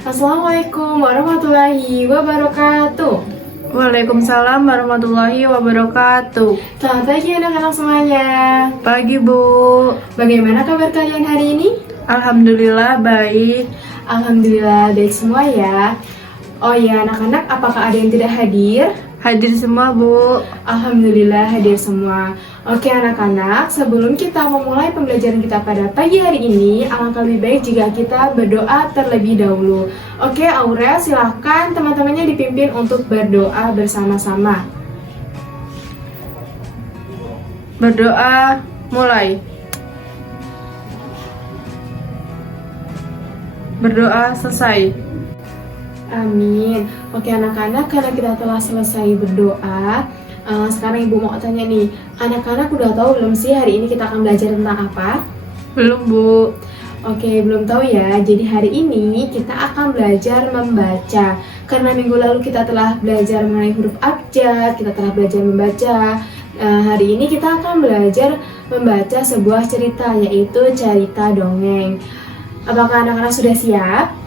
Assalamualaikum warahmatullahi wabarakatuh. Waalaikumsalam warahmatullahi wabarakatuh. Selamat pagi anak-anak semuanya. Pagi Bu. Bagaimana kabar kalian hari ini? Alhamdulillah baik. Alhamdulillah baik semua ya. Oh ya anak-anak, apakah ada yang tidak hadir? Hadir semua Bu. Alhamdulillah hadir semua. Oke anak-anak, sebelum kita memulai pembelajaran kita pada pagi hari ini, alangkah lebih baik jika kita berdoa terlebih dahulu. Oke Aurel, silahkan teman-temannya dipimpin untuk berdoa bersama-sama. Berdoa mulai. Berdoa selesai. Amin. Oke anak-anak, karena kita telah selesai berdoa, sekarang ibu mau tanya nih, anak-anak udah tahu belum sih hari ini kita akan belajar tentang apa? Belum Bu. Oke, belum tahu ya. Jadi hari ini kita akan belajar membaca. Karena minggu lalu kita telah belajar mengenai huruf abjad, kita telah belajar membaca. Hari ini kita akan belajar membaca sebuah cerita, yaitu cerita dongeng. Apakah anak-anak sudah siap?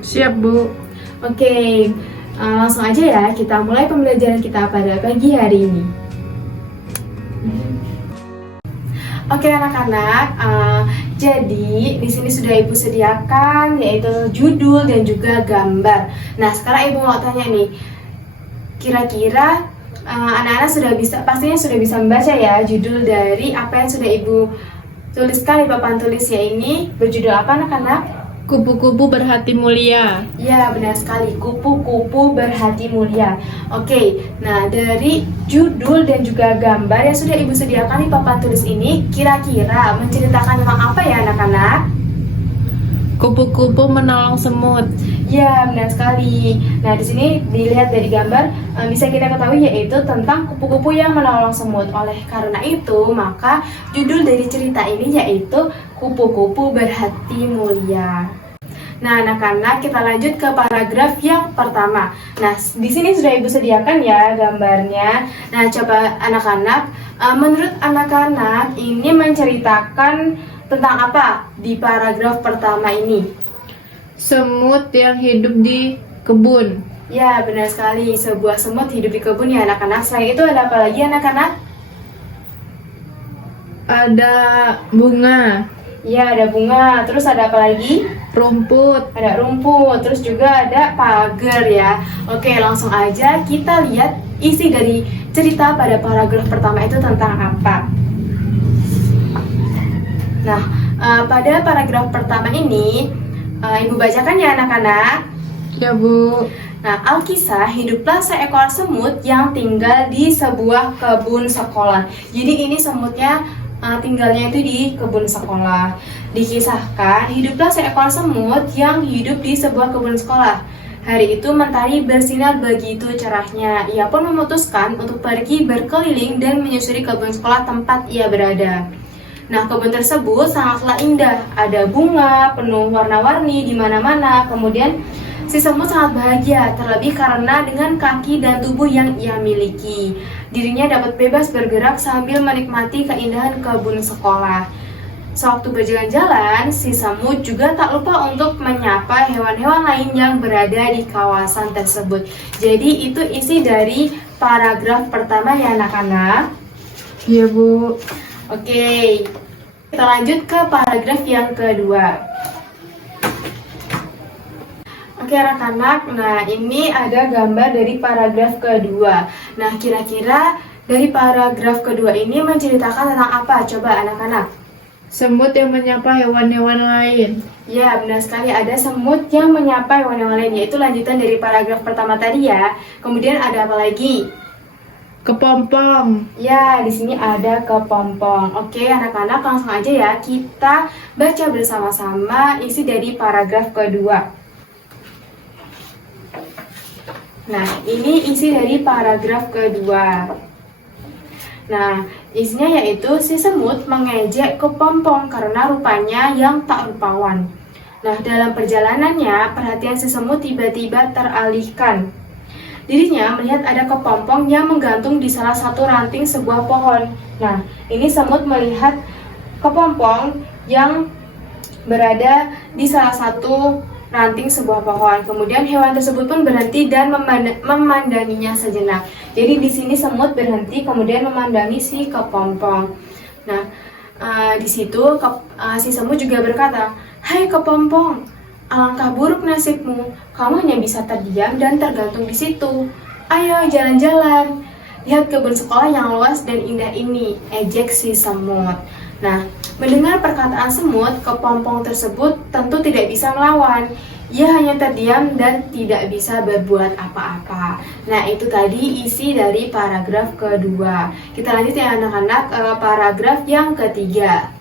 Siap Bu. Oke, langsung aja ya kita mulai pembelajaran kita pada pagi hari ini. Oke anak-anak, jadi di sini sudah ibu sediakan yaitu judul dan juga gambar. Nah sekarang ibu mau tanya nih, kira-kira anak-anak pastinya sudah bisa membaca ya judul dari apa yang sudah ibu tuliskan di papan tulisnya ini berjudul apa anak-anak? Kupu-kupu berhati mulia. Ya benar sekali, kupu-kupu berhati mulia. Oke, nah dari judul dan juga gambar yang sudah ibu sediakan di papan tulis ini, kira-kira menceritakan tentang apa ya anak-anak? Kupu-kupu menolong semut. Ya benar sekali. Nah di sini dilihat dari gambar bisa kita ketahui yaitu tentang kupu-kupu yang menolong semut. Oleh karena itu maka judul dari cerita ini yaitu kupu-kupu berhati mulia. Nah anak-anak, kita lanjut ke paragraf yang pertama. Nah di sini sudah ibu sediakan ya gambarnya. Nah coba anak-anak, menurut anak-anak ini menceritakan tentang apa di paragraf pertama ini? Semut yang hidup di kebun. Ya benar sekali, sebuah semut hidup di kebun ya anak-anak. Selain itu ada apa lagi anak-anak? Ada bunga. Ya ada bunga, terus ada apa lagi? Rumput. Ada rumput, terus juga ada pagar ya. Oke langsung aja kita lihat isi dari cerita pada paragraf pertama itu tentang apa. Nah pada paragraf pertama ini ibu bacakan ya anak-anak. Ya Bu. Nah, Alkisah hiduplah seekor semut yang tinggal di sebuah kebun sekolah. Jadi ini semutnya tinggalnya itu di kebun sekolah. Dikisahkan hiduplah seekor semut yang hidup di sebuah kebun sekolah. Hari itu mentari bersinar begitu cerahnya. Ia pun memutuskan untuk pergi berkeliling dan menyusuri kebun sekolah tempat ia berada. Nah, kebun tersebut sangatlah indah. Ada bunga penuh warna-warni di mana-mana. Kemudian si semut sangat bahagia, terlebih karena dengan kaki dan tubuh yang ia miliki, dirinya dapat bebas bergerak sambil menikmati keindahan kebun sekolah. Sewaktu berjalan-jalan, si semut juga tak lupa untuk menyapa hewan-hewan lain yang berada di kawasan tersebut. Jadi itu isi dari paragraf pertama ya anak-anak. Iya Bu. Oke, kita lanjut ke paragraf yang kedua. Oke anak-anak, nah ini ada gambar dari paragraf kedua. Nah kira-kira dari paragraf kedua ini menceritakan tentang apa? Coba anak-anak. Semut yang menyapa hewan-hewan lain. Ya benar sekali, ada semut yang menyapa hewan-hewan lain, yaitu lanjutan dari paragraf pertama tadi ya. Kemudian ada apa lagi? Kepompong. Ya, di sini ada kepompong. Oke, anak-anak langsung aja ya kita baca bersama-sama isi dari paragraf kedua. Nah, ini isi dari paragraf kedua. Nah, isinya yaitu si semut mengejek kepompong karena rupanya yang tak rupawan. Nah, dalam perjalanannya, perhatian si semut tiba-tiba teralihkan. Dirinya melihat ada kepompong yang menggantung di salah satu ranting sebuah pohon. Nah, ini semut melihat kepompong yang berada di salah satu ranting sebuah pohon. Kemudian hewan tersebut pun berhenti dan memandanginya sejenak. Jadi di sini semut berhenti kemudian memandangi si kepompong. Nah, di situ si semut juga berkata, "Hai kepompong, alangkah buruk nasibmu. Kamu hanya bisa terdiam dan tergantung di situ. Ayo jalan-jalan. Lihat kebun sekolah yang luas dan indah ini," ejek si semut. Nah, mendengar perkataan semut, kepompong tersebut tentu tidak bisa melawan. Ia hanya terdiam dan tidak bisa berbuat apa-apa. Nah, itu tadi isi dari paragraf kedua. Kita lanjut ya anak-anak, paragraf yang ketiga.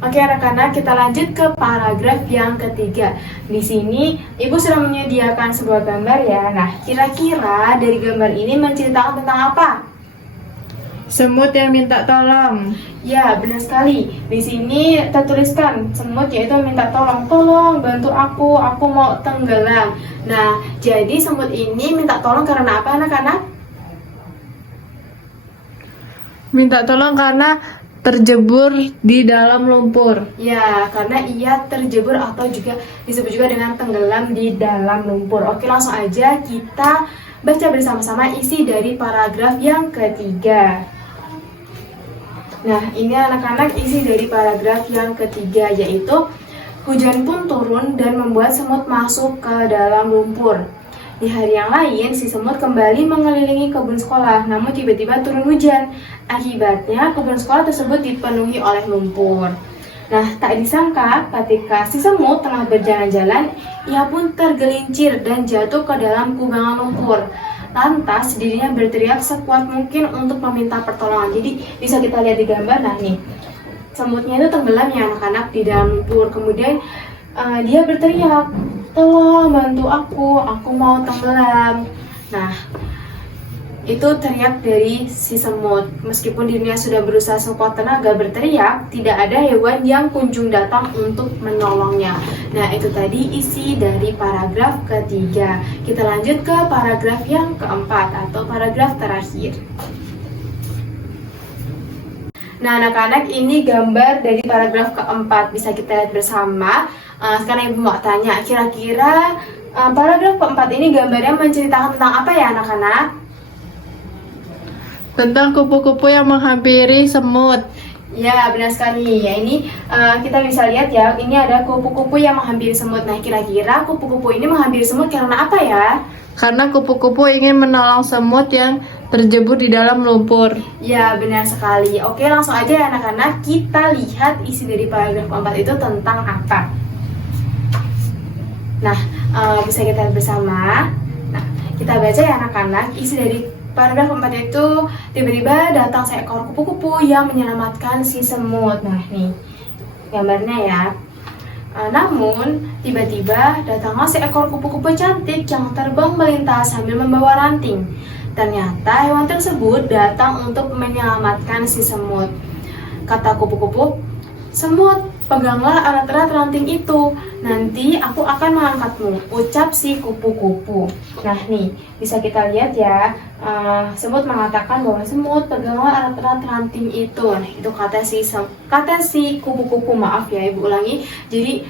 Oke anak-anak, kita lanjut ke paragraf yang ketiga. Di sini Ibu sudah menyediakan sebuah gambar ya. Nah, kira-kira dari gambar ini menceritakan tentang apa? Semut yang minta tolong. Ya, benar sekali. Di sini tertuliskan semut yaitu minta tolong, "Tolong bantu aku mau tenggelam." Nah, jadi semut ini minta tolong karena apa anak-anak? Minta tolong karena terjebur di dalam lumpur. Ya, karena ia terjebur atau juga disebut juga dengan tenggelam di dalam lumpur. Oke, langsung aja kita baca bersama-sama isi dari paragraf yang ketiga. Nah, ini anak-anak isi dari paragraf yang ketiga, yaitu hujan pun turun dan membuat semut masuk ke dalam lumpur. Di hari yang lain, si semut kembali mengelilingi kebun sekolah, namun tiba-tiba turun hujan. Akibatnya, kebun sekolah tersebut dipenuhi oleh lumpur. Nah, tak disangka ketika si semut tengah berjalan-jalan, ia pun tergelincir dan jatuh ke dalam kubangan lumpur. Lantas dirinya berteriak sekuat mungkin untuk meminta pertolongan. Jadi bisa kita lihat di gambar. Nah nih, semutnya itu tenggelam ya anak-anak di dalam lumpur. Kemudian dia berteriak, "Tolong bantu aku mau tenggelam." Nah, itu teriak dari si semut. Meskipun dirinya sudah berusaha sekuat tenaga berteriak, tidak ada hewan yang kunjung datang untuk menolongnya. Nah, itu tadi isi dari paragraf ketiga. Kita lanjut ke paragraf yang keempat atau paragraf terakhir. Nah, anak-anak, ini gambar dari paragraf keempat. Bisa kita lihat bersama. Sekarang Ibu mau tanya, kira-kira paragraf keempat ini gambarnya menceritakan tentang apa ya anak-anak? Tentang kupu-kupu yang menghampiri semut. Ya, benar sekali. Ya, ini kita bisa lihat ya, ini ada kupu-kupu yang menghampiri semut. Nah, kira-kira kupu-kupu ini menghampiri semut karena apa ya? Karena kupu-kupu ingin menolong semut yang terjebur di dalam lumpur. Ya, benar sekali. Oke, langsung aja ya anak-anak, kita lihat isi dari paragraf keempat itu tentang apa. Nah, bisa kita lihat bersama. Nah, kita baca ya anak-anak, isi dari paragraf keempat itu, tiba-tiba datang seekor kupu-kupu yang menyelamatkan si semut. Nah, nih gambarnya ya. Namun, tiba-tiba datanglah seekor kupu-kupu cantik yang terbang melintas sambil membawa ranting. Ternyata hewan tersebut datang untuk menyelamatkan si semut. Kata kupu-kupu, "Semut, peganglah erat-erat ranting itu. Nanti aku akan mengangkatmu," ucap si kupu-kupu. Nah nih, bisa kita lihat ya, semut mengatakan bahwa "Semut, peganglah erat-erat ranting itu." Nah, itu kata si kupu-kupu, maaf ya Ibu ulangi. Jadi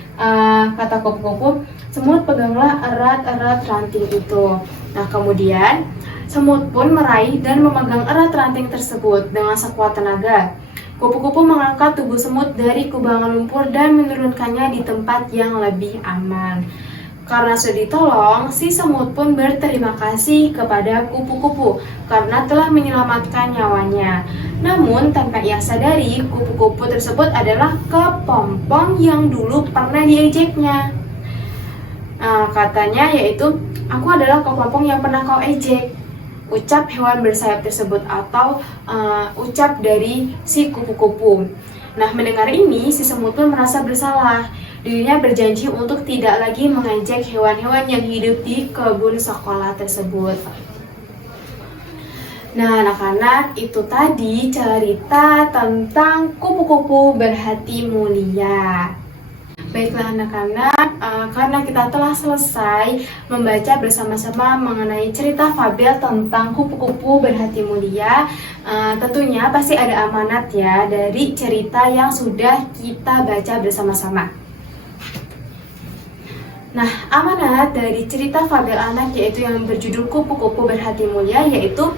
kata kupu-kupu, "Semut, peganglah erat-erat ranting itu." Nah, kemudian semut pun meraih dan memegang erat ranting tersebut dengan sekuat tenaga. Kupu-kupu mengangkat tubuh semut dari kubangan lumpur dan menurunkannya di tempat yang lebih aman. Karena sudah ditolong, si semut pun berterima kasih kepada kupu-kupu karena telah menyelamatkan nyawanya. Namun, tanpa ia sadari, kupu-kupu tersebut adalah kepompong yang dulu pernah diejeknya. Katanya yaitu, "Aku adalah kepompong yang pernah kau ejek," ucap hewan bersayap tersebut atau ucap dari si kupu-kupu. Nah, mendengar ini, si semut pun merasa bersalah. Dirinya berjanji untuk tidak lagi mengejek hewan-hewan yang hidup di kebun sekolah tersebut. Nah, anak-anak, itu tadi cerita tentang kupu-kupu berhati mulia. Baiklah anak-anak, karena kita telah selesai membaca bersama-sama mengenai cerita fabel tentang kupu-kupu berhati mulia, tentunya pasti ada amanat ya dari cerita yang sudah kita baca bersama-sama. Nah, amanat dari cerita fabel anak yaitu yang berjudul Kupu-Kupu Berhati Mulia, yaitu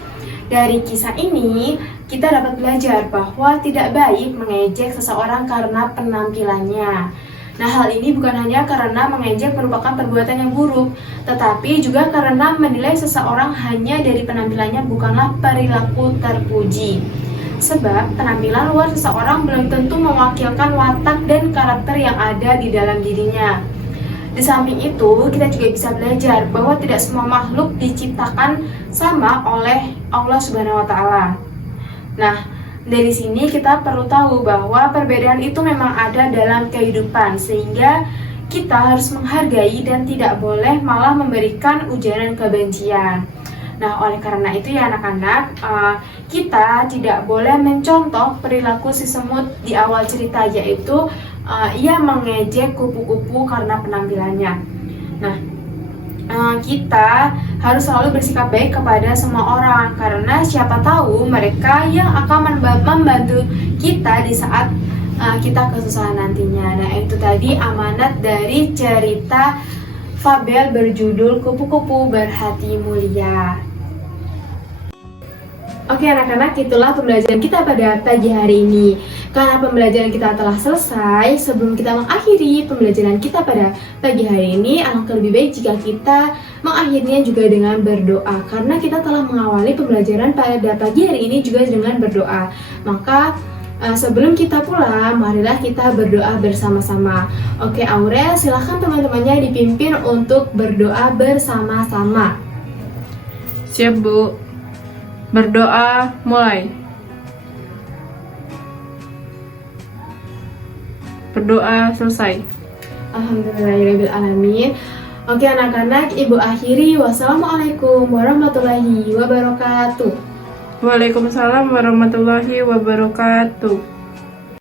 dari kisah ini kita dapat belajar bahwa tidak baik mengejek seseorang karena penampilannya. Nah, hal ini bukan hanya karena mengejek merupakan perbuatan yang buruk, tetapi juga karena menilai seseorang hanya dari penampilannya bukanlah perilaku terpuji. Sebab penampilan luar seseorang belum tentu mewakilkan watak dan karakter yang ada di dalam dirinya. Di samping itu, kita juga bisa belajar bahwa tidak semua makhluk diciptakan sama oleh Allah Subhanahu wa Ta'ala. Nah, dari sini kita perlu tahu bahwa perbedaan itu memang ada dalam kehidupan, sehingga kita harus menghargai dan tidak boleh malah memberikan ujaran kebencian. Nah, oleh karena itu ya anak-anak, kita tidak boleh mencontoh perilaku si semut di awal cerita, yaitu ia mengejek kupu-kupu karena penampilannya. Nah, kita harus selalu bersikap baik kepada semua orang, karena siapa tahu mereka yang akan membantu kita di saat kita kesusahan nantinya. Nah, itu tadi amanat dari cerita fabel berjudul Kupu-Kupu Berhati Mulia. Oke anak-anak, itulah pembelajaran kita pada pagi hari ini. Karena pembelajaran kita telah selesai, sebelum kita mengakhiri pembelajaran kita pada pagi hari ini, alangkah lebih baik jika kita mengakhirinya juga dengan berdoa. Karena kita telah mengawali pembelajaran pada pagi hari ini juga dengan berdoa. Maka sebelum kita pulang, marilah kita berdoa bersama-sama. Oke Aurel, silahkan teman-temannya dipimpin untuk berdoa bersama-sama. Siap Bu. Berdoa mulai. Berdoa selesai. Alhamdulillahirrahmanirrahim. Oke anak-anak, ibu akhiri. Wassalamualaikum warahmatullahi wabarakatuh. Waalaikumsalam warahmatullahi wabarakatuh.